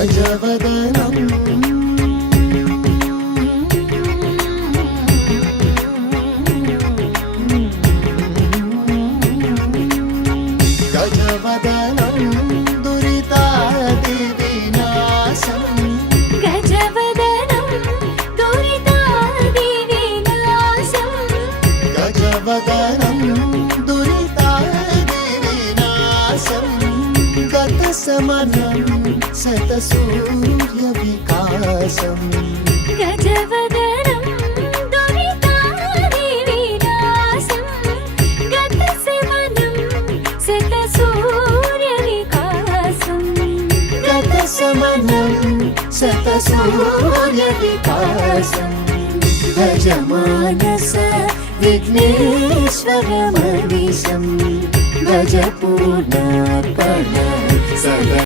गजवदनं गजवदनं दुरितादिविनाशं गजवदनं दुरितादिविनाशं गजवदनं दुरितादिविनाशं गतसमनं शतसूर्यविकासम् गजवदनं दुरितादिविनाशं गतसमनं शतसूर्यविकासं गतसमनं शतसूर्यविकासं गजमानस विघ्नेश्वरमनिशं गजपूर्णार्पण सदा